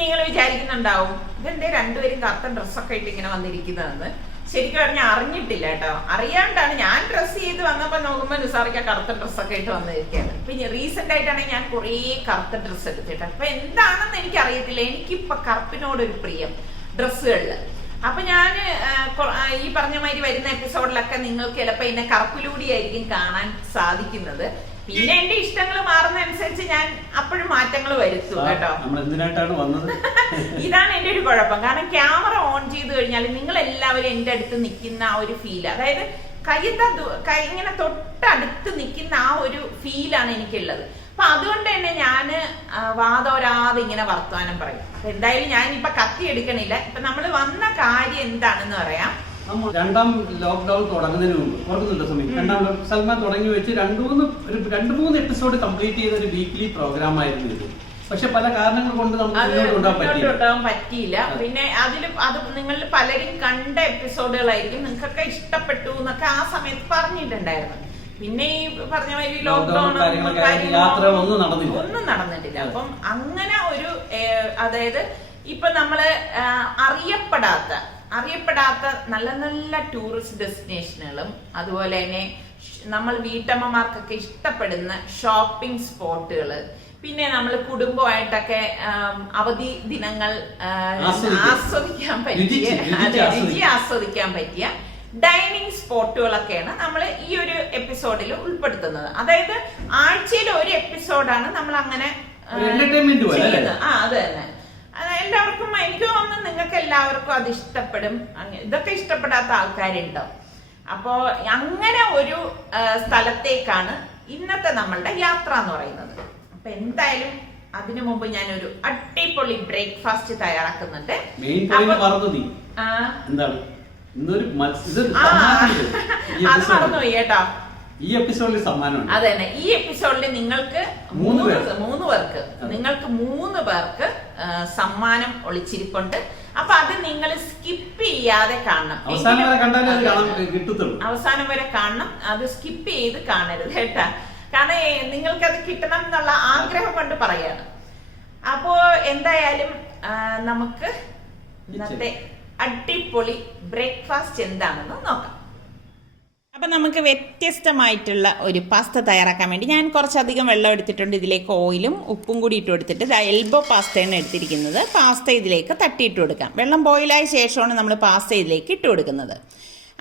നിങ്ങൾ വിചാരിക്കുന്നുണ്ടാവും ഇതെന്തേ രണ്ടുപേരും കറുത്ത ഡ്രസ്സൊക്കെ ഇട്ട് ഇങ്ങനെ വന്നിരിക്കുന്നതെന്ന്. ശരിക്കും പറഞ്ഞാൽ അറിഞ്ഞിട്ടില്ല കേട്ടോ. അറിയാണ്ടാണ് ഞാൻ ഡ്രസ്സ് ചെയ്ത് വന്നപ്പോ നോക്കുമ്പോൾ നിസാറിക്ക കറുത്ത ഡ്രസ്സൊക്കെ ഇട്ട് വന്നിരിക്കുകയാണ്. ഇപ്പൊ റീസെന്റ് ആയിട്ടാണെങ്കിൽ ഞാൻ കുറേ കറുത്ത ഡ്രസ്സ് എടുത്തിട്ട് അപ്പൊ എന്താണെന്ന് എനിക്ക് അറിയത്തില്ല. എനിക്കിപ്പൊ കറുപ്പിനോടൊരു പ്രിയം ഡ്രസ്സുകളില്. അപ്പൊ ഞാൻ ഈ പറഞ്ഞ മാതിരി വരുന്ന എപ്പിസോഡിലൊക്കെ നിങ്ങൾക്ക് ചിലപ്പോ എന്നെ കറുപ്പിലൂടെയായിരിക്കും കാണാൻ സാധിക്കുന്നത്. പിന്നെ എന്റെ ഇഷ്ടങ്ങൾ മാറുന്ന അനുസരിച്ച് ഞാൻ അപ്പോഴും മാറ്റങ്ങൾ വരുത്തും കേട്ടോ. ഇതാണ് എന്റെ ഒരു കുഴപ്പം. കാരണം ക്യാമറ ഓൺ ചെയ്ത് കഴിഞ്ഞാൽ നിങ്ങൾ എല്ലാവരും എന്റെ അടുത്ത് നിൽക്കുന്ന ആ ഒരു ഫീൽ, അതായത് കൈ ഇങ്ങനെ തൊട്ടടുത്ത് നിൽക്കുന്ന ആ ഒരു ഫീലാണ് എനിക്കുള്ളത്. അപ്പൊ അതുകൊണ്ട് തന്നെ ഞാന് വാദോരാതെ ഇങ്ങനെ വർത്തമാനം പറയും. അപ്പൊ എന്തായാലും ഞാനിപ്പൊ കത്തി എടുക്കണില്ല. ഇപ്പൊ നമ്മള് വന്ന കാര്യം എന്താണെന്ന് പറയാം. രണ്ടാം ലോക്ക്ഡൌൺ തുടങ്ങുന്നതിന് മുമ്പ് ഓർക്കുന്നുണ്ടോ സമയം? രണ്ടാം സൽമാൻ തുടങ്ങി വെച്ച് രണ്ട് മൂന്ന് എപ്പിസോഡ് കംപ്ലീറ്റ് ചെയ്ത ഒരു വീക്ക്ലി പ്രോഗ്രാം ആയിരുന്നു ഇത്. പക്ഷെ പല കാരണങ്ങൾ കൊണ്ട് നമുക്ക് പറ്റിയില്ല. പിന്നെ അത് നിങ്ങൾ പലരും കണ്ട എപ്പിസോഡുകളായിരിക്കും, നിങ്ങൾക്കൊക്കെ ഇഷ്ടപ്പെട്ടു എന്നൊക്കെ ആ സമയത്ത് പറഞ്ഞിട്ടുണ്ടായിരുന്നു. പിന്നെ ഈ പറഞ്ഞ മാതിരി ലോക്ക്ഡൌൺ ഒന്നും നടന്നിട്ടില്ല. അപ്പം അങ്ങനെ ഒരു അതായത് ഇപ്പൊ നമ്മള് അറിയപ്പെടാത്ത നല്ല നല്ല ടൂറിസ്റ്റ് ഡെസ്റ്റിനേഷനുകളും അതുപോലെ തന്നെ നമ്മൾ വീട്ടമ്മമാർക്കൊക്കെ ഇഷ്ടപ്പെടുന്ന ഷോപ്പിംഗ് സ്പോട്ടുകള്, പിന്നെ നമ്മൾ കുടുംബമായിട്ടൊക്കെ അവധി ദിനങ്ങൾ ആസ്വദിക്കാൻ പറ്റിയ രുചി ആസ്വദിക്കാൻ പറ്റിയ ഡൈനിങ് സ്പോട്ടുകളൊക്കെയാണ് നമ്മൾ ഈ ഒരു എപ്പിസോഡിൽ ഉൾപ്പെടുത്തുന്നത്. അതായത് ആഴ്ചയിൽ ഒരു എപ്പിസോഡാണ് നമ്മൾ അങ്ങനെ ചെയ്യുന്നത്. അത് തന്നെ. എല്ലാവർക്കും എനിക്ക് തോന്നുന്നു നിങ്ങൾക്ക് എല്ലാവർക്കും അത് ഇഷ്ടപ്പെടും. ഇതൊക്കെ ഇഷ്ടപ്പെടാത്ത ആൾക്കാരുണ്ടാവും. അപ്പോ അങ്ങനെ ഒരു സ്ഥലത്തേക്കാണ് ഇന്നത്തെ നമ്മളുടെ യാത്ര എന്ന് പറയുന്നത്. അപ്പൊ എന്തായാലും അതിനു മുമ്പ് ഞാൻ ഒരു അടിപൊളി ബ്രേക്ക്ഫാസ്റ്റ് തയ്യാറാക്കുന്നുണ്ട്. അത് മറന്നുപോയി കേട്ടോ. ഈ എപ്പിസോഡിൽ സമ്മാനമുണ്ട്. അതെ തന്നെ. ഈ എപ്പിസോഡിൽ നിങ്ങൾക്ക് മൂന്ന് പേർക്ക് സമ്മാനം ഒളിച്ചിരിപ്പുണ്ട്. അപ്പൊ അത് നിങ്ങൾ സ്കിപ്പ് ചെയ്യാതെ കാണണം. അവസാനം വരെ കാണണം. അത് സ്കിപ്പ് ചെയ്ത് കാണരുത് കേട്ടാ. കാരണം നിങ്ങൾക്കത് കിട്ടണം എന്നുള്ള ആഗ്രഹം കൊണ്ട് പറയാണ്. അപ്പോ എന്തായാലും നമുക്ക് ഇന്നത്തെ അടിപൊളി ബ്രേക്ക്ഫാസ്റ്റ് എന്താണെന്ന് നോക്കാം. അപ്പം നമുക്ക് വ്യത്യസ്തമായിട്ടുള്ള ഒരു പാസ്ത തയ്യാറാക്കാൻ വേണ്ടി ഞാൻ കുറച്ചധികം വെള്ളം എടുത്തിട്ടുണ്ട്. ഇതിലേക്ക് ഓയിലും ഉപ്പും കൂടി ഇട്ട് കൊടുത്തിട്ട് എൽബോ പാസ്തയാണ് എടുത്തിരിക്കുന്നത്. പാസ്ത ഇതിലേക്ക് തട്ടിയിട്ട് കൊടുക്കാം. വെള്ളം ബോയിലായ ശേഷമാണ് നമ്മൾ പാസ്ത ഇതിലേക്ക് ഇട്ട് കൊടുക്കുന്നത്.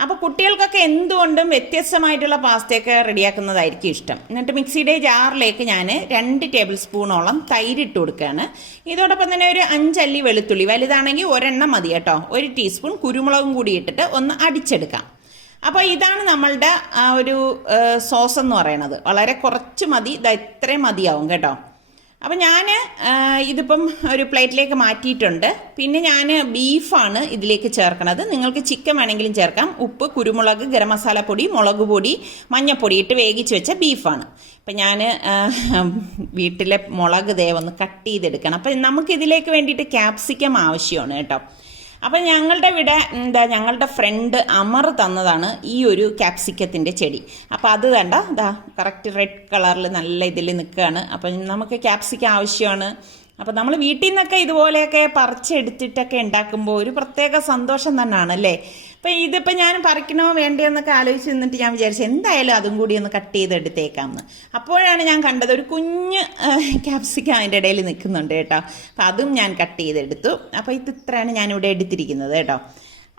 അപ്പോൾ കുട്ടികൾക്കൊക്കെ എന്തുകൊണ്ടും വ്യത്യസ്തമായിട്ടുള്ള പാസ്തയൊക്കെ റെഡിയാക്കുന്നതായിരിക്കും ഇഷ്ടം. എന്നിട്ട് മിക്സിയുടെ ജാറിലേക്ക് ഞാൻ 2 ടേബിൾ സ്പൂണോളം തൈര് ഇട്ട് കൊടുക്കുകയാണ്. ഇതോടൊപ്പം തന്നെ ഒരു 5 അല്ലി വെളുത്തുള്ളി, വലുതാണെങ്കിൽ ഒരെണ്ണം മതി കേട്ടോ. 1 ടീസ്പൂൺ കുരുമുളകും കൂടി ഇട്ടിട്ട് ഒന്ന് അടിച്ചെടുക്കാം. അപ്പോൾ ഇതാണ് നമ്മളുടെ ഒരു സോസ് എന്ന് പറയുന്നത്. വളരെ കുറച്ച് മതി, ഇത്രയും മതിയാവും കേട്ടോ. അപ്പം ഞാൻ ഇതിപ്പം ഒരു പ്ലേറ്റിലേക്ക് മാറ്റിയിട്ടുണ്ട്. പിന്നെ ഞാൻ ബീഫാണ് ഇതിലേക്ക് ചേർക്കണത്. നിങ്ങൾക്ക് ചിക്കൻ വേണമെങ്കിലും ചേർക്കാം. ഉപ്പ്, കുരുമുളക്, ഗരം മസാല പൊടി, മുളക് പൊടി, മഞ്ഞൾപ്പൊടി ഇട്ട് വേവിച്ച് വെച്ച ബീഫാണ്. അപ്പം ഞാൻ വീട്ടിലെ മുളക് ഒന്ന് കട്ട് ചെയ്തെടുക്കണം. അപ്പം നമുക്കിതിലേക്ക് വേണ്ടിയിട്ട് ക്യാപ്സിക്കം ആവശ്യമാണ് കേട്ടോ. അപ്പം ഞങ്ങളുടെ ഫ്രണ്ട് അമർ തന്നതാണ് ഈ ഒരു ക്യാപ്സിക്കത്തിൻ്റെ ചെടി. അപ്പോൾ അത് കറക്റ്റ് റെഡ് കളറിൽ നല്ല ഇതിൽ നിൽക്കുകയാണ്. അപ്പം നമുക്ക് ക്യാപ്സിക്കം ആവശ്യമാണ്. അപ്പം നമ്മൾ വീട്ടിൽ നിന്നൊക്കെ ഇതുപോലെയൊക്കെ പറിച്ചെടുത്തിട്ടൊക്കെ ഉണ്ടാക്കുമ്പോൾ ഒരു പ്രത്യേക സന്തോഷം തന്നെയാണ് അല്ലേ. അപ്പം ഇതിപ്പോൾ ഞാൻ പറിക്കണോ വേണ്ടതെന്നൊക്കെ ആലോചിച്ച് നിന്നിട്ട് ഞാൻ വിചാരിച്ചു എന്തായാലും അതും കൂടി ഒന്ന് കട്ട് ചെയ്തെടുത്തേക്കാമെന്ന്. അപ്പോഴാണ് ഞാൻ കണ്ടത് ഒരു കുഞ്ഞ് ക്യാപ്സിക്കം അതിൻ്റെ ഇടയിൽ നിൽക്കുന്നുണ്ട് കേട്ടോ. അപ്പം അതും ഞാൻ കട്ട് ചെയ്തെടുത്തു. അപ്പോൾ ഇത്രയാണ് ഞാനിവിടെ എടുത്തിരിക്കുന്നത് കേട്ടോ.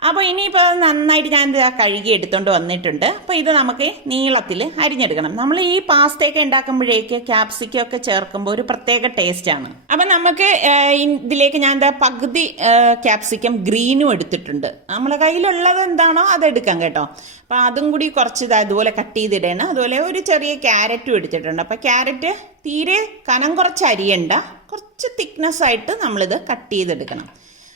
അപ്പോൾ ഇനിയിപ്പോൾ നന്നായിട്ട് ഞാൻ കഴുകി എടുത്തുകൊണ്ട് വന്നിട്ടുണ്ട്. അപ്പോൾ ഇത് നമുക്ക് നീളത്തിൽ അരിഞ്ഞെടുക്കണം. നമ്മൾ ഈ പാസ്തയൊക്കെ ഉണ്ടാക്കുമ്പോഴേക്ക് ക്യാപ്സിക്കം ഒക്കെ ചേർക്കുമ്പോൾ ഒരു പ്രത്യേക ടേസ്റ്റാണ്. അപ്പം നമുക്ക് ഇതിലേക്ക് ഞാൻ പകുതി ക്യാപ്സിക്കം ഗ്രീനും എടുത്തിട്ടുണ്ട്. നമ്മളെ കയ്യിലുള്ളത് എന്താണോ അതെടുക്കാം കേട്ടോ. അപ്പോൾ അതും കൂടി കുറച്ച് ഇതുപോലെ കട്ട് ചെയ്തിടണം. അതുപോലെ ഒരു ചെറിയ ക്യാരറ്റും എടുത്തിട്ടുണ്ട്. അപ്പോൾ ക്യാരറ്റ് തീരെ കനം കുറച്ച് അരിയണ്ട, കുറച്ച് തിക്നെസ് ആയിട്ട് നമ്മളിത് കട്ട് ചെയ്തെടുക്കണം.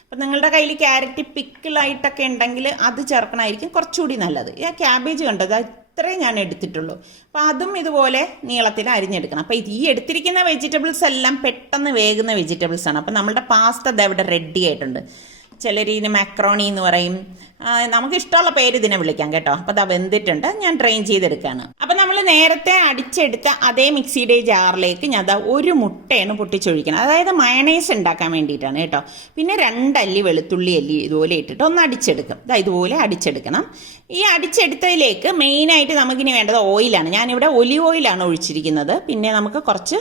അപ്പം നിങ്ങളുടെ കയ്യിൽ ക്യാരറ്റ് പിക്കിളായിട്ടൊക്കെ ഉണ്ടെങ്കിൽ അത് ചേർക്കണമായിരിക്കും കുറച്ചുകൂടി നല്ലത്. ക്യാബേജ് കണ്ടത് ഇത്രയും ഞാൻ എടുത്തിട്ടുള്ളൂ. അപ്പോൾ അതും ഇതുപോലെ നീളത്തിൽ അരിഞ്ഞെടുക്കണം. അപ്പോൾ ഈ എടുത്തിരിക്കുന്ന വെജിറ്റബിൾസ് എല്ലാം പെട്ടെന്ന് വേകുന്ന വെജിറ്റബിൾസ് ആണ്. അപ്പം നമ്മളുടെ പാസ്ത ഇവിടെ റെഡി ആയിട്ടുണ്ട്. ചിലർ ഇതിന് മാക്രോണി എന്ന് പറയും. നമുക്ക് ഇഷ്ടമുള്ള പേര് ഇതിനെ വിളിക്കാം കേട്ടോ. അപ്പോൾ അത് വെന്തിട്ടുണ്ട്. ഞാൻ ഡ്രെയിൻ ചെയ്തെടുക്കുകയാണ്. അപ്പം നമ്മൾ നമ്മൾ നേരത്തെ അടിച്ചെടുത്ത അതേ മിക്സിയുടെ ജാറിലേക്ക് ഞാൻ അതാ ഒരു മുട്ടയാണ് പൊട്ടിച്ചൊഴിക്കണം. അതായത് മയണൈസ് ഉണ്ടാക്കാൻ വേണ്ടിയിട്ടാണ് കേട്ടോ. പിന്നെ 2 അല്ലി വെളുത്തുള്ളി അല്ലി ഇതുപോലെ ഇട്ടിട്ട് ഒന്ന് അടിച്ചെടുക്കും. ഇതുപോലെ അടിച്ചെടുക്കണം. ഈ അടിച്ചെടുത്തതിലേക്ക് മെയിനായിട്ട് നമുക്കിനി വേണ്ടത് ഓയിലാണ്. ഞാനിവിടെ ഒലിവ് ഓയിലാണ് ഒഴിച്ചിരിക്കുന്നത്. പിന്നെ നമുക്ക് കുറച്ച്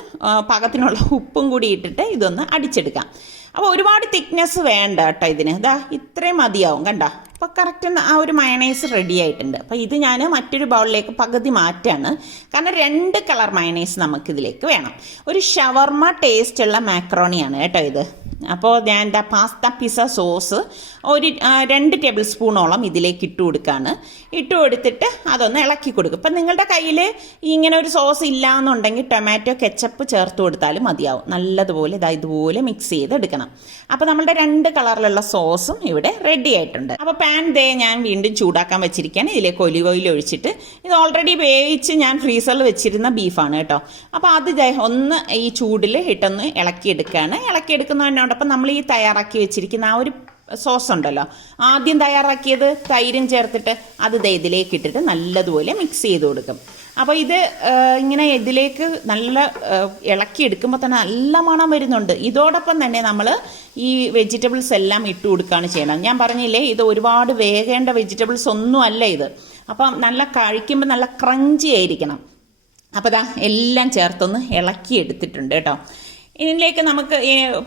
പാകത്തിനുള്ള ഉപ്പും കൂടി ഇട്ടിട്ട് ഇതൊന്ന് അടിച്ചെടുക്കാം. അപ്പോൾ ഒരുപാട് തിക്നെസ് വേണ്ട കേട്ടോ ഇതിന്. ഇത്രയും മതിയാവും. കണ്ട, അപ്പോൾ കറക്റ്റ് ആ ഒരു മയണൈസ് റെഡി ആയിട്ടുണ്ട്. അപ്പോൾ ഇത് ഞാൻ മറ്റൊരു ബൗളിലേക്ക് പകുതി മാറ്റാണ്. കാരണം 2 കളർ മയണൈസ് നമുക്കിതിലേക്ക് വേണം. ഒരു ഷവർമ ടേസ്റ്റുള്ള മാക്രോണിയാണ് കേട്ടോ ഇത്. അപ്പോൾ ഞാൻ പാസ്ത പിസ്സ സോസ് ഒരു 2 ടേബിൾ സ്പൂണോളം ഇതിലേക്ക് ഇട്ട് കൊടുക്കുകയാണ്. ഇട്ട് കൊടുത്തിട്ട് അതൊന്ന് ഇളക്കി കൊടുക്കും. ഇപ്പം നിങ്ങളുടെ കയ്യിൽ ഇങ്ങനെ ഒരു സോസ് ഇല്ലയെന്നുണ്ടെങ്കിൽ ടൊമാറ്റോ കെച്ചപ്പ് ചേർത്ത് കൊടുത്താലും മതിയാവും. നല്ലതുപോലെ ഇതുപോലെ മിക്സ് ചെയ്തെടുക്കണം. അപ്പോൾ നമ്മളുടെ 2 കളറിലുള്ള സോസും ഇവിടെ റെഡി ആയിട്ടുണ്ട്. അപ്പോൾ പാൻ ഞാൻ വീണ്ടും ചൂടാക്കാൻ വെച്ചിരിക്കുകയാണ്. ഇതിലേക്ക് ഒലിവ് ഓയിൽ ഒഴിച്ചിട്ട് ഇത് ഓൾറെഡി വേവിച്ച് ഞാൻ ഫ്രീസറിൽ വെച്ചിരുന്ന ബീഫാണ് കേട്ടോ. അപ്പോൾ അത് ഒന്ന് ഈ ചൂടിൽ ഇട്ടൊന്ന് ഇളക്കിയെടുക്കുകയാണ്. ഇളക്കിയെടുക്കുന്നതിനോടൊപ്പം നമ്മൾ ഈ തയ്യാറാക്കി വെച്ചിരിക്കുന്ന ആ ഒരു സോസ് ഉണ്ടല്ലോ, ആദ്യം തയ്യാറാക്കിയത് തൈരും ചേർത്തിട്ട് അത് ഇതിലേക്ക് ഇട്ടിട്ട് നല്ലതുപോലെ മിക്സ് ചെയ്ത് കൊടുക്കും. അപ്പോൾ ഇത് ഇങ്ങനെ ഇതിലേക്ക് നല്ല ഇളക്കിയെടുക്കുമ്പോൾ തന്നെ നല്ല മണം വരുന്നുണ്ട്. ഇതോടൊപ്പം തന്നെ നമ്മൾ ഈ വെജിറ്റബിൾസ് എല്ലാം ഇട്ട് കൊടുക്കുകയാണ് ചെയ്യണം. ഞാൻ പറഞ്ഞില്ലേ, ഇത് ഒരുപാട് വേകേണ്ട വെജിറ്റബിൾസ് ഒന്നും അല്ല ഇത്. അപ്പം നല്ല കഴിക്കുമ്പോൾ നല്ല ക്രഞ്ചി ആയിരിക്കണം. അപ്പോൾ എല്ലാം ചേർത്തൊന്ന് ഇളക്കി എടുത്തിട്ടുണ്ട് കേട്ടോ. ഇതിലേക്ക് നമുക്ക്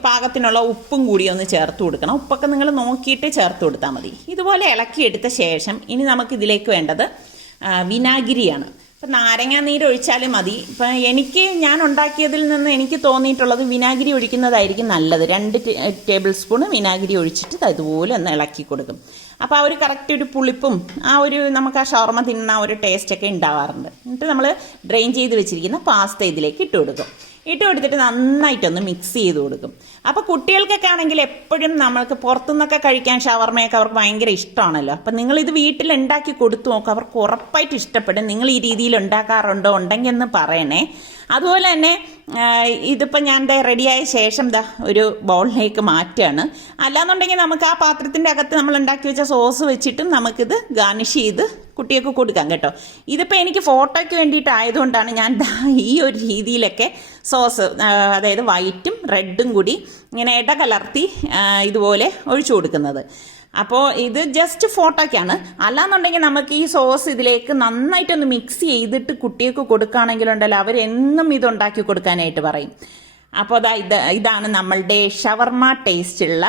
പാകത്തിനുള്ള ഉപ്പും കൂടി ഒന്ന് ചേർത്ത് കൊടുക്കണം. ഉപ്പൊക്കെ നിങ്ങൾ നോക്കിയിട്ട് ചേർത്ത് കൊടുത്താൽ മതി. ഇതുപോലെ ഇളക്കിയെടുത്ത ശേഷം ഇനി നമുക്ക് ഇതിലേക്ക് വേണ്ടത് വിനാഗിരിയാണ്. ഇപ്പം നാരങ്ങാ നീര് ഒഴിച്ചാലും മതി. ഇപ്പം ഞാൻ ഉണ്ടാക്കിയതിൽ നിന്ന് എനിക്ക് തോന്നിയിട്ടുള്ളത് വിനാഗിരി ഒഴിക്കുന്നതായിരിക്കും നല്ലത്. 2 ടേബിൾ സ്പൂൺ വിനാഗിരി ഒഴിച്ചിട്ട് അതുപോലെ ഒന്ന് ഇളക്കി കൊടുക്കും. അപ്പോൾ ആ ഒരു കറക്റ്റ് ഒരു പുളിപ്പും ആ ഒരു നമുക്ക് ആ ഷവർമ തിന്നുന്ന ആ ഒരു ടേസ്റ്റൊക്കെ ഉണ്ടാവാറുണ്ട്. എന്നിട്ട് നമ്മൾ ഡ്രെയിൻ ചെയ്ത് വെച്ചിരിക്കുന്ന പാസ്ത ഇതിലേക്ക് ഇട്ട് കൊടുക്കും. ഇട്ട് കൊടുത്തിട്ട് നന്നായിട്ടൊന്ന് മിക്സ് ചെയ്ത് കൊടുക്കും. അപ്പോൾ കുട്ടികൾക്കൊക്കെ ആണെങ്കിൽ എപ്പോഴും നമ്മൾക്ക് പുറത്തുനിന്നൊക്കെ കഴിക്കാൻ ഷവർമയൊക്കെ അവർക്ക് ഭയങ്കര ഇഷ്ടമാണല്ലോ. അപ്പം നിങ്ങളിത് വീട്ടിൽ ഉണ്ടാക്കി കൊടുത്തു നോക്കുക, അവർക്ക് ഉറപ്പായിട്ട് ഇഷ്ടപ്പെടും. നിങ്ങൾ ഈ രീതിയിൽ ഉണ്ടാക്കാറുണ്ടോ? ഉണ്ടെങ്കിൽ എന്ന് പറയണേ. അതുപോലെ തന്നെ ഇതിപ്പോൾ ഞാൻ റെഡിയായ ശേഷം ഒരു ബൗളിലേക്ക് മാറ്റുകയാണ്. അല്ലാന്നുണ്ടെങ്കിൽ നമുക്ക് ആ പാത്രത്തിൻ്റെ അകത്ത് നമ്മൾ ഉണ്ടാക്കി വെച്ച സോസ് വെച്ചിട്ടും നമുക്കിത് ഗാർണിഷ് ചെയ്ത് കുട്ടികൾക്ക് കൊടുക്കാം കേട്ടോ. ഇതിപ്പോൾ എനിക്ക് ഫോട്ടോയ്ക്ക് വേണ്ടിയിട്ടായതുകൊണ്ടാണ് ഞാൻ ഈ ഒരു രീതിയിലൊക്കെ സോസ്, അതായത് വൈറ്റും റെഡും കൂടി ഇങ്ങനെ ഇടകലർത്തി ഇതുപോലെ ഒഴിച്ചു കൊടുക്കുന്നത്. അപ്പോൾ ഇത് ജസ്റ്റ് ഫോട്ടോയ്ക്കാണ്. അല്ലാന്നുണ്ടെങ്കിൽ നമുക്ക് ഈ സോസ് ഇതിലേക്ക് നന്നായിട്ടൊന്ന് മിക്സ് ചെയ്തിട്ട് കുട്ടികൾക്ക് കൊടുക്കുകയാണെങ്കിലുണ്ടല്ലോ അവരെന്നും ഇതുണ്ടാക്കി കൊടുക്കാനായിട്ട് പറയും. അപ്പോൾ ഇതാണ് നമ്മളുടെ ഷവർമ ടേസ്റ്റുള്ള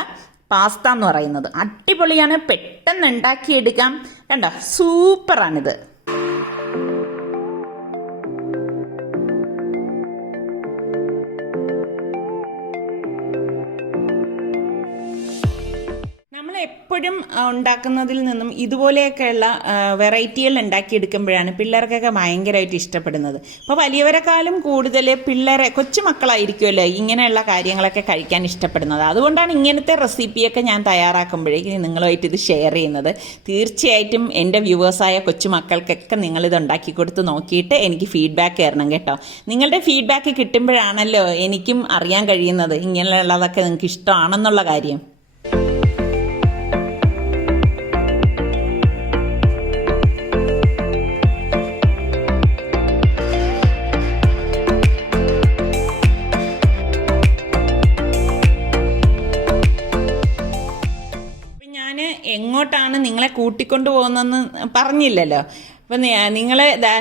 പാസ്ത എന്ന് പറയുന്നത്. അടിപൊളിയാണ്, പെട്ടെന്ന് ഉണ്ടാക്കിയെടുക്കാം. കണ്ടോ, സൂപ്പറാണിത്. എപ്പോഴും ഉണ്ടാക്കുന്നതിൽ നിന്നും ഇതുപോലെയൊക്കെയുള്ള വെറൈറ്റികൾ ഉണ്ടാക്കിയെടുക്കുമ്പോഴാണ് പിള്ളേർക്കൊക്കെ ഭയങ്കരമായിട്ട് ഇഷ്ടപ്പെടുന്നത്. ഇപ്പോൾ വലിയവരെക്കാളും കൂടുതൽ കൊച്ചുമക്കളായിരിക്കുമല്ലോ ഇങ്ങനെയുള്ള കാര്യങ്ങളൊക്കെ കഴിക്കാൻ ഇഷ്ടപ്പെടുന്നത്. അതുകൊണ്ടാണ് ഇങ്ങനത്തെ റെസിപ്പിയൊക്കെ ഞാൻ തയ്യാറാക്കുമ്പോഴേക്കും നിങ്ങളുമായിട്ട് ഇത് ഷെയർ ചെയ്യുന്നത്. തീർച്ചയായിട്ടും എൻ്റെ വ്യൂവേഴ്സായ കൊച്ചുമക്കൾക്കൊക്കെ നിങ്ങളിത് ഉണ്ടാക്കി കൊടുത്ത് നോക്കിയിട്ട് എനിക്ക് ഫീഡ്ബാക്ക് തരണം കേട്ടോ. നിങ്ങളുടെ ഫീഡ്ബാക്ക് കിട്ടുമ്പോഴാണല്ലോ എനിക്കും അറിയാൻ കഴിയുന്നത് ഇങ്ങനെയുള്ളതൊക്കെ നിങ്ങൾക്ക് ഇഷ്ടമാണെന്നുള്ള കാര്യം. എങ്ങോട്ടാണ് നിങ്ങളെ കൂട്ടിക്കൊണ്ടു പോകുന്നതെന്ന് പറഞ്ഞില്ലല്ലോ. അപ്പം നിങ്ങൾ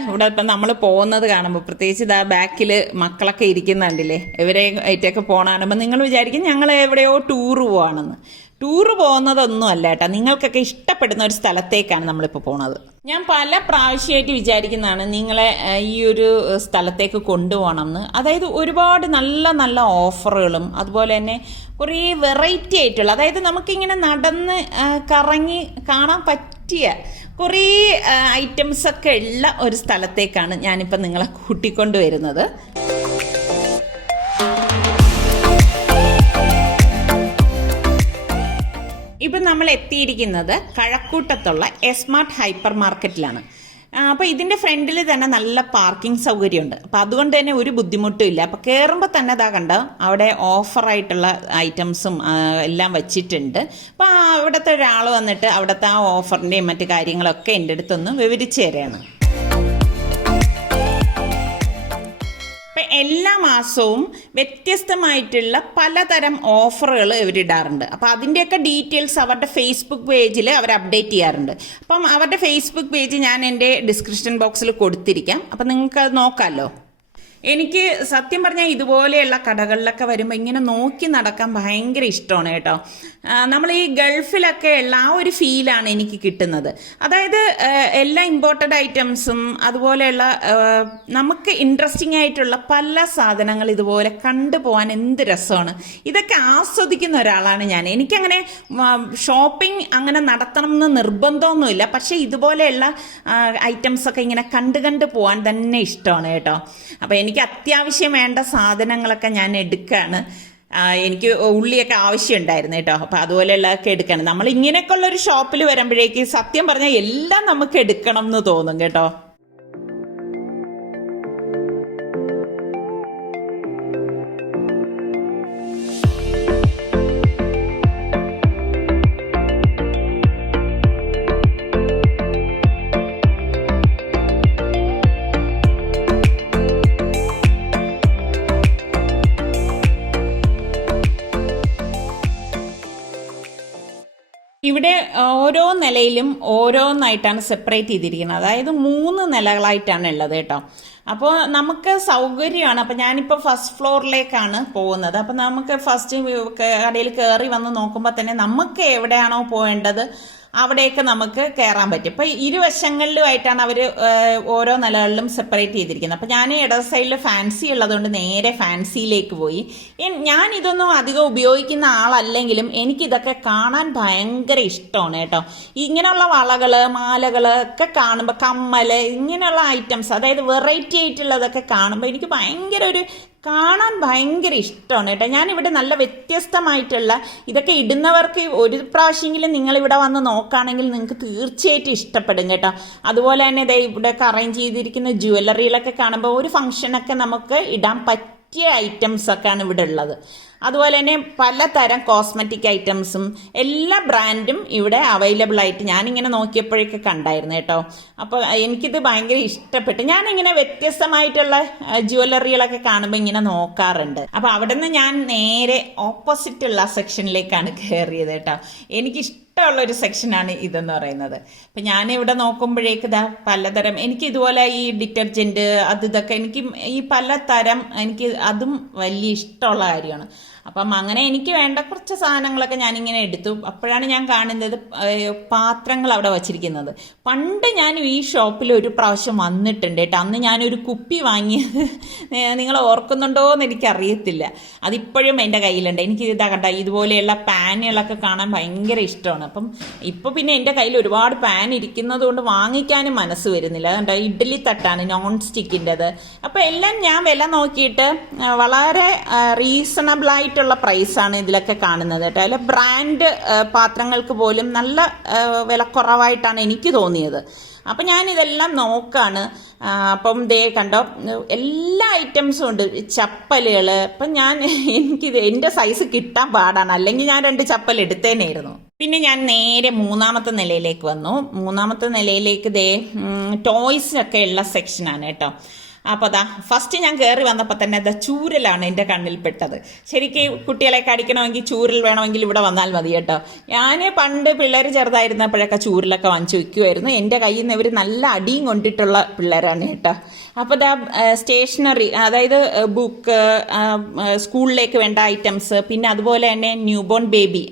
ഇവിടെ ഇപ്പം നമ്മൾ പോകുന്നത് കാണുമ്പോൾ, പ്രത്യേകിച്ച് ബാക്കിൽ മക്കളൊക്കെ ഇരിക്കുന്നുണ്ടല്ലേ, ഇവരെ ആയിട്ടൊക്കെ പോകണമെങ്കിൽ നിങ്ങൾ വിചാരിക്കും ഞങ്ങൾ എവിടെയോ ടൂറ് പോവാണെന്ന്. ടൂറ് പോകുന്നതൊന്നും അല്ല കേട്ടോ, നിങ്ങൾക്കൊക്കെ ഇഷ്ടപ്പെടുന്ന ഒരു സ്ഥലത്തേക്കാണ് നമ്മളിപ്പോൾ പോണത്. ഞാൻ പല പ്രാവശ്യമായിട്ട് വിചാരിക്കുന്നതാണ് നിങ്ങളെ ഈ ഒരു സ്ഥലത്തേക്ക് കൊണ്ടുപോകണം എന്ന്. അതായത് ഒരുപാട് നല്ല നല്ല ഓഫറുകളും അതുപോലെ തന്നെ കുറേ വെറൈറ്റി ആയിട്ടുള്ള, അതായത് നമുക്കിങ്ങനെ നടന്ന് കറങ്ങി കാണാൻ പറ്റിയ കുറേ ഐറ്റംസൊക്കെ ഉള്ള ഒരു സ്ഥലത്തേക്കാണ് ഞാനിപ്പോൾ നിങ്ങളെ കൂട്ടിക്കൊണ്ട് വരുന്നത്. ഇപ്പം നമ്മൾ എത്തിയിരിക്കുന്നത് കഴക്കൂട്ടത്തുള്ള സ്മാർട്ട് ഹൈപ്പർ മാർക്കറ്റിലാണ്. അപ്പോൾ ഇതിൻ്റെ ഫ്രണ്ടിൽ തന്നെ നല്ല പാർക്കിംഗ് സൗകര്യമുണ്ട്. അപ്പോൾ അതുകൊണ്ട് തന്നെ ഒരു ബുദ്ധിമുട്ടും ഇല്ല. അപ്പോൾ കയറുമ്പോൾ തന്നെ കണ്ടോ അവിടെ ഓഫറായിട്ടുള്ള ഐറ്റംസും എല്ലാം വച്ചിട്ടുണ്ട്. അപ്പോൾ അവിടുത്തെ ഒരാൾ വന്നിട്ട് അവിടുത്തെ ആ ഓഫറിൻ്റെയും മറ്റു കാര്യങ്ങളൊക്കെ എൻ്റെ അടുത്തൊന്ന് വിവരിച്ചു തരാണ്. എല്ലാ മാസവും വ്യത്യസ്തമായിട്ടുള്ള പലതരം ഓഫറുകൾ ഇവരിടാറുണ്ട്. അപ്പോൾ അതിൻ്റെയൊക്കെ ഡീറ്റെയിൽസ് അവരുടെ ഫേസ്ബുക്ക് പേജിൽ അവർ അപ്ഡേറ്റ് ചെയ്യാറുണ്ട്. അപ്പം അവരുടെ ഫേസ്ബുക്ക് പേജ് ഞാൻ എൻ്റെ ഡിസ്ക്രിപ്ഷൻ ബോക്സിൽ കൊടുത്തിരിക്കാം. അപ്പം നിങ്ങൾക്ക് അത് നോക്കാമല്ലോ. എനിക്ക് സത്യം പറഞ്ഞാൽ ഇതുപോലെയുള്ള കടകളിലൊക്കെ വരുമ്പോൾ ഇങ്ങനെ നോക്കി നടക്കാൻ ഭയങ്കര ഇഷ്ടമാണ് കേട്ടോ. നമ്മൾ ഈ ഗൾഫിലൊക്കെ ഉള്ള ആ ഒരു ഫീലാണ് എനിക്ക് കിട്ടുന്നത്. അതായത് എല്ലാ ഇമ്പോർട്ടഡ് ഐറ്റംസും അതുപോലെയുള്ള നമുക്ക് ഇൻട്രസ്റ്റിംഗ് ആയിട്ടുള്ള പല സാധനങ്ങൾ ഇതുപോലെ കണ്ടുപോകാൻ എന്ത് രസമാണ്. ഇതൊക്കെ ആസ്വദിക്കുന്ന ഒരാളാണ് ഞാൻ. എനിക്കങ്ങനെ ഷോപ്പിംഗ് അങ്ങനെ നടത്തണം എന്ന് നിർബന്ധമൊന്നുമില്ല. പക്ഷേ ഇതുപോലെയുള്ള ഐറ്റംസൊക്കെ ഇങ്ങനെ കണ്ടു പോകാൻ തന്നെ ഇഷ്ടമാണ് കേട്ടോ. അപ്പോൾ എനിക്ക് അത്യാവശ്യം വേണ്ട സാധനങ്ങളൊക്കെ ഞാൻ എടുക്കുകയാണ്. എനിക്ക് ഉള്ളിയൊക്കെ ആവശ്യമുണ്ടായിരുന്നു കേട്ടോ. അപ്പോൾ അതുപോലെയുള്ളതൊക്കെ എടുക്കണം. നമ്മൾ ഇങ്ങനെയൊക്കെ ഉള്ളൊരു ഷോപ്പിൽ വരുമ്പോഴേക്ക് സത്യം പറഞ്ഞാൽ എല്ലാം നമുക്ക് എടുക്കണം എന്ന് തോന്നും കേട്ടോ. ഇവിടെ ഓരോ നിലയിലും ഓരോന്നായിട്ടാണ് സെപ്പറേറ്റ് ചെയ്തിരിക്കുന്നത്. അതായത് 3 നിലകളായിട്ടാണ് ഉള്ളത് കേട്ടോ. അപ്പോൾ നമുക്ക് സൗകര്യമാണ്. അപ്പം ഞാനിപ്പോൾ ഫസ്റ്റ് ഫ്ലോറിലേക്കാണ് പോകുന്നത്. അപ്പം നമുക്ക് ഫസ്റ്റ് കടയിൽ കയറി വന്ന് നോക്കുമ്പോൾ തന്നെ നമുക്ക് എവിടെയാണോ പോകേണ്ടത് അവിടേക്ക് നമുക്ക് കയറാൻ പറ്റും. ഇപ്പം ഇരുവശങ്ങളിലുമായിട്ടാണ് അവർ ഓരോ നിലകളിലും സെപ്പറേറ്റ് ചെയ്തിരിക്കുന്നത്. അപ്പം ഞാൻ ഇടത് സൈഡിൽ ഫാൻസി ഉള്ളതുകൊണ്ട് നേരെ ഫാൻസിയിലേക്ക് പോയി. ഞാൻ ഇതൊന്നും അധികം ഉപയോഗിക്കുന്ന ആളല്ലെങ്കിലും എനിക്കിതൊക്കെ കാണാൻ ഭയങ്കര ഇഷ്ടമാണ് കേട്ടോ. ഇങ്ങനെയുള്ള വളകൾ മാലകൾ ഒക്കെ കാണുമ്പോൾ, കമ്മല്, ഇങ്ങനെയുള്ള ഐറ്റംസ്, അതായത് വെറൈറ്റി ആയിട്ടുള്ളതൊക്കെ കാണുമ്പോൾ എനിക്ക് ഭയങ്കര കാണാൻ ഭയങ്കര ഇഷ്ടമാണ് കേട്ടോ. ഞാനിവിടെ നല്ല വ്യത്യസ്തമായിട്ടുള്ള ഇതൊക്കെ ഇടുന്നവർക്ക് ഒരു പ്രാവശ്യമെങ്കിലും നിങ്ങളിവിടെ വന്ന് നോക്കുകയാണെങ്കിൽ നിങ്ങൾക്ക് തീർച്ചയായിട്ടും ഇഷ്ടപ്പെടും കേട്ടോ. അതുപോലെ തന്നെ ഇവിടെയൊക്കെ അറേഞ്ച് ചെയ്തിരിക്കുന്ന ജ്വല്ലറികളൊക്കെ കാണുമ്പോൾ ഒരു ഫംഗ്ഷനൊക്കെ നമുക്ക് ഇടാൻ പറ്റിയ ഐറ്റംസൊക്കെയാണ് ഇവിടെ ഉള്ളത്. അതുപോലെ തന്നെ പലതരം കോസ്മെറ്റിക് ഐറ്റംസും എല്ലാ ബ്രാൻഡും ഇവിടെ അവൈലബിൾ ആയിട്ട് ഞാനിങ്ങനെ നോക്കിയപ്പോഴൊക്കെ കണ്ടായിരുന്നു കേട്ടോ. അപ്പോൾ എനിക്കിത് ഭയങ്കര ഇഷ്ടപ്പെട്ടു. ഞാനിങ്ങനെ വ്യത്യസ്തമായിട്ടുള്ള ജ്വല്ലറികളൊക്കെ കാണുമ്പോൾ ഇങ്ങനെ നോക്കാറുണ്ട്. അപ്പോൾ അവിടെ നിന്ന് ഞാൻ നേരെ ഓപ്പോസിറ്റുള്ള സെക്ഷനിലേക്കാണ് കയറിയത് കേട്ടോ. എനിക്കിഷ്ടമുള്ളൊരു സെക്ഷനാണ് ഇതെന്ന് പറയുന്നത്. അപ്പം ഞാനിവിടെ നോക്കുമ്പോഴേക്ക് പലതരം, എനിക്ക് ഇതുപോലെ ഈ ഡിറ്റർജൻറ്റ് ഇതൊക്കെ എനിക്ക് ഈ പലതരം എനിക്ക് അതും വലിയ ഇഷ്ടമുള്ള കാര്യമാണ്. അപ്പം അങ്ങനെ എനിക്ക് വേണ്ട കുറച്ച് സാധനങ്ങളൊക്കെ ഞാനിങ്ങനെ എടുത്തു. അപ്പോഴാണ് ഞാൻ കാണുന്നത് പാത്രങ്ങൾ അവിടെ വച്ചിരിക്കുന്നത്. പണ്ട് ഞാൻ ഈ ഷോപ്പിൽ ഒരു പ്രാവശ്യം വന്നിട്ടുണ്ട് കേട്ടോ. അന്ന് ഞാനൊരു കുപ്പി വാങ്ങിയത് നിങ്ങൾ ഓർക്കുന്നുണ്ടോ എന്ന് എനിക്കറിയത്തില്ല. അതിപ്പോഴും എൻ്റെ കയ്യിലുണ്ട്. എനിക്ക് കണ്ട ഇതുപോലെയുള്ള പാനുകളൊക്കെ കാണാൻ ഭയങ്കര ഇഷ്ടമാണ്. അപ്പം ഇപ്പോൾ പിന്നെ എൻ്റെ കയ്യിൽ ഒരുപാട് പാൻ ഇരിക്കുന്നത് കൊണ്ട് വാങ്ങിക്കാനും മനസ്സ് വരുന്നില്ല. കണ്ട ഇഡ്ഡലി തട്ടാണ് നോൺ സ്റ്റിക്കിൻ്റെത്. അപ്പോൾ എല്ലാം ഞാൻ വില നോക്കിയിട്ട് വളരെ റീസണബിളായിട്ടുള്ള പ്രൈസാണ് ഇതിലൊക്കെ കാണുന്നത് കേട്ടോ. അതിൽ ബ്രാൻഡ് പാത്രങ്ങൾക്ക് പോലും നല്ല വിലക്കുറവായിട്ടാണ് എനിക്ക് തോന്നിയത്. അപ്പം ഞാനിതെല്ലാം നോക്കാണ്. അപ്പം കണ്ടോ എല്ലാ ഐറ്റംസും ഉണ്ട്. ചപ്പലുകൾ. അപ്പം എനിക്കിത് എൻ്റെ സൈസ് കിട്ടാൻ പാടാണ്, അല്ലെങ്കിൽ ഞാൻ 2 ചപ്പൽ എടുത്തേനായിരുന്നു. പിന്നെ ഞാൻ നേരെ 3ാമത്തെ നിലയിലേക്ക് വന്നു. 3ാമത്തെ നിലയിലേക്ക് ടോയ്സിനൊക്കെ ഉള്ള സെക്ഷനാണ് കേട്ടോ. അപ്പോൾ ഫസ്റ്റ് ഞാൻ കയറി വന്നപ്പോൾ തന്നെ ചൂരലാണ് എൻ്റെ കണ്ണിൽ പെട്ടത്. ശരിക്കും കുട്ടികളെയൊക്കെ അടിക്കണമെങ്കിൽ ചൂരൽ വേണമെങ്കിൽ ഇവിടെ വന്നാൽ മതി കേട്ടോ. ഞാൻ പണ്ട് പിള്ളേർ ചെറുതായിരുന്നപ്പോഴൊക്കെ ചൂരലൊക്കെ വാങ്ങിച്ചു വയ്ക്കുമായിരുന്നു. എൻ്റെ കയ്യിൽ നിന്ന് ഇവർ നല്ല അടിയും കൊണ്ടിട്ടുള്ള പിള്ളേരാണ് കേട്ടോ. അപ്പോൾ സ്റ്റേഷനറി, അതായത് ബുക്ക്, സ്കൂളിലേക്ക് വേണ്ട ഐറ്റംസ്, പിന്നെ അതുപോലെ തന്നെ ന്യൂബോൺ ബേബി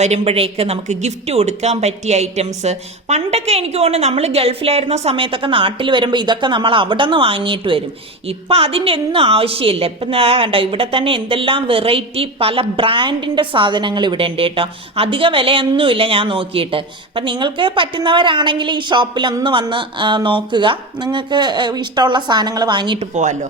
വരുമ്പോഴേക്ക് നമുക്ക് ഗിഫ്റ്റ് കൊടുക്കാൻ പറ്റിയ ഐറ്റംസ്. പണ്ടൊക്കെ എനിക്ക് തോന്നുന്നു നമ്മൾ ഗൾഫിലായിരുന്ന സമയത്തൊക്കെ നാട്ടിൽ വരുമ്പോൾ ഇതൊക്കെ നമ്മൾ അവിടെ നിന്ന് വാങ്ങിയിട്ട് വരും. ഇപ്പം അതിൻ്റെ ഒന്നും ആവശ്യമില്ല. ഇപ്പം കണ്ടോ ഇവിടെ തന്നെ എന്തെല്ലാം വെറൈറ്റി പല ബ്രാൻഡിൻ്റെ സാധനങ്ങൾ ഇവിടെ ഉണ്ട് കേട്ടോ. അധിക വിലയൊന്നുമില്ല ഞാൻ നോക്കിയിട്ട്. അപ്പം നിങ്ങൾക്ക് പറ്റുന്നവരാണെങ്കിൽ ഈ ഷോപ്പിലൊന്ന് വന്ന് നോക്കുക. നിങ്ങൾക്ക് ഇഷ്ടമുള്ള സാധനങ്ങൾ വാങ്ങിയിട്ട് പോവാമല്ലോ.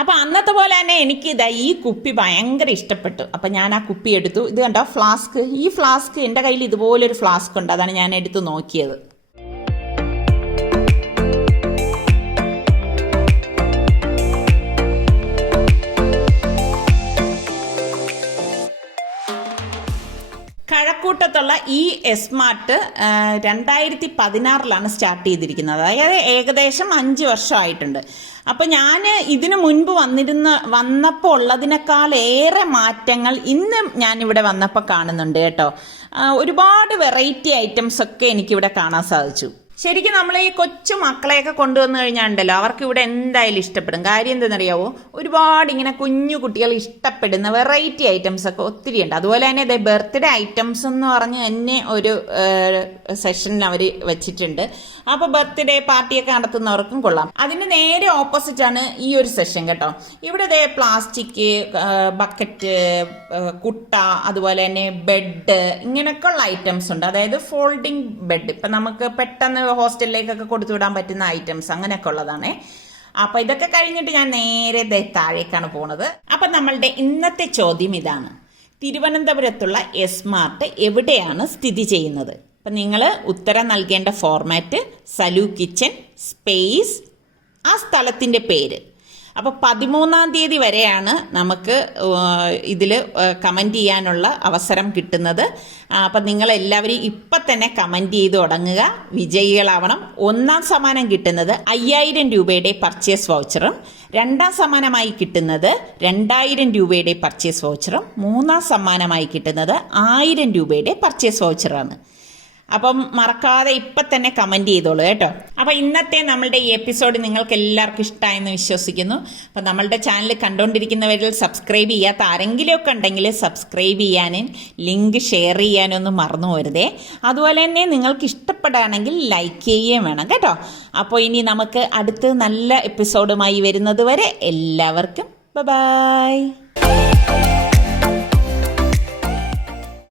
അപ്പം അന്നത്തെ പോലെ തന്നെ എനിക്ക് ഈ കുപ്പി ഭയങ്കര ഇഷ്ടപ്പെട്ടു. അപ്പം ഞാൻ ആ കുപ്പി എടുത്തു. ഇത് കണ്ടോ ഫ്ലാസ്ക്. ഈ ഫ്ലാസ്ക് എൻ്റെ കയ്യിൽ ഇതുപോലൊരു ഫ്ലാസ്ക് ഉണ്ട്. അതാണ് ഞാൻ എടുത്ത് നോക്കിയത്. കഴക്കൂട്ടത്തുള്ള ഈ സ്മാർട്ട് 2016 സ്റ്റാർട്ട് ചെയ്തിരിക്കുന്നത്. അതായത് ഏകദേശം 5 വർഷമായിട്ടുണ്ട്. അപ്പോൾ ഞാൻ ഇതിനു മുൻപ് വന്നപ്പോൾ ഉള്ളതിനേക്കാൾ ഏറെ മാറ്റങ്ങൾ ഇന്ന് ഞാനിവിടെ വന്നപ്പോൾ കാണുന്നുണ്ട് കേട്ടോ. ഒരുപാട് വെറൈറ്റി ഐറ്റംസ് ഒക്കെ എനിക്കിവിടെ കാണാൻ സാധിച്ചു. ശരിക്കും നമ്മൾ ഈ കൊച്ചു മക്കളെയൊക്കെ കൊണ്ടുവന്നു കഴിഞ്ഞാൽ ഉണ്ടല്ലോ, അവർക്ക് ഇവിടെ എന്തായാലും ഇഷ്ടപ്പെടും. കാര്യം എന്തെന്നറിയാവോ, ഒരുപാട് ഇങ്ങനെ കുഞ്ഞു കുട്ടികൾ ഇഷ്ടപ്പെടുന്ന വെറൈറ്റി ഐറ്റംസ് ഒക്കെ ഒത്തിരി ഉണ്ട്. അതുപോലെ തന്നെ ബർത്ത്ഡേ ഐറ്റംസ് എന്ന് പറഞ്ഞ് തന്നെ ഒരു സെഷൻ അവർ വെച്ചിട്ടുണ്ട്. അപ്പോൾ ബർത്ത്ഡേ പാർട്ടിയൊക്കെ നടത്തുന്നവർക്കും കൊള്ളാം. അതിന് നേരെ ഓപ്പോസിറ്റ് ആണ് ഈ ഒരു സെഷൻ കേട്ടോ. ഇവിടെ പ്ലാസ്റ്റിക് ബക്കറ്റ്, കുട്ട, അതുപോലെ തന്നെ ബെഡ്, ഇങ്ങനെയൊക്കെ ഉള്ള ഐറ്റംസ് ഉണ്ട്. അതായത് ഫോൾഡിങ് ബെഡ്, ഇപ്പം നമുക്ക് പെട്ടെന്ന് ഹോസ്റ്റലിലേക്കൊക്കെ കൊടുത്തു വിടാൻ പറ്റുന്ന ഐറ്റംസ് അങ്ങനെയൊക്കെ ഉള്ളതാണേ. അപ്പൊ ഇതൊക്കെ കഴിഞ്ഞിട്ട് ഞാൻ നേരെ താഴേക്കാണ് പോണത്. അപ്പൊ നമ്മളുടെ ഇന്നത്തെ ചോദ്യം ഇതാണ്: തിരുവനന്തപുരത്തുള്ള സ്മാർട്ട് എവിടെയാണ് സ്ഥിതി ചെയ്യുന്നത്? അപ്പൊ നിങ്ങൾ ഉത്തരം നൽകേണ്ട ഫോർമാറ്റ് സലു കിച്ചൻ സ്പേസ് ആ സ്ഥലത്തിന്റെ പേര്. അപ്പോൾ 13-ാം തീയതി വരെയാണ് നമുക്ക് ഇതിൽ കമൻറ്റ് ചെയ്യാനുള്ള അവസരം കിട്ടുന്നത്. അപ്പം നിങ്ങളെല്ലാവരും ഇപ്പം തന്നെ കമൻറ്റ് ചെയ്ത് തുടങ്ങുക, വിജയികളാവണം. 1ാം സമ്മാനം കിട്ടുന്നത് 5000 രൂപയുടെ പർച്ചേസ് വൗച്ചറും, 2ാം സമ്മാനമായി കിട്ടുന്നത് 2000 രൂപയുടെ പർച്ചേസ് വൗച്ചറും, 3ാം സമ്മാനമായി കിട്ടുന്നത് 1000 രൂപയുടെ പർച്ചേസ് വൗച്ചറാണ്. അപ്പം മറക്കാതെ ഇപ്പം തന്നെ കമൻറ്റ് ചെയ്തോളൂ കേട്ടോ. അപ്പം ഇന്നത്തെ നമ്മളുടെ ഈ എപ്പിസോഡ് നിങ്ങൾക്ക് എല്ലാവർക്കും ഇഷ്ടമായെന്ന് വിശ്വസിക്കുന്നു. അപ്പം നമ്മളുടെ ചാനൽ കണ്ടുകൊണ്ടിരിക്കുന്നവരിൽ സബ്സ്ക്രൈബ് ചെയ്യാത്ത ആരെങ്കിലുമൊക്കെ ഉണ്ടെങ്കിൽ സബ്സ്ക്രൈബ് ചെയ്യാനും ലിങ്ക് ഷെയർ ചെയ്യാനും ഒന്നും മറന്നു പോരുതേ. അതുപോലെ തന്നെ നിങ്ങൾക്ക് ഇഷ്ടപ്പെടുകയാണെങ്കിൽ ലൈക്ക് ചെയ്യുകയും വേണം കേട്ടോ. അപ്പോൾ ഇനി നമുക്ക് അടുത്ത് നല്ല എപ്പിസോഡുമായി വരുന്നത് വരെ എല്ലാവർക്കും ബൈ.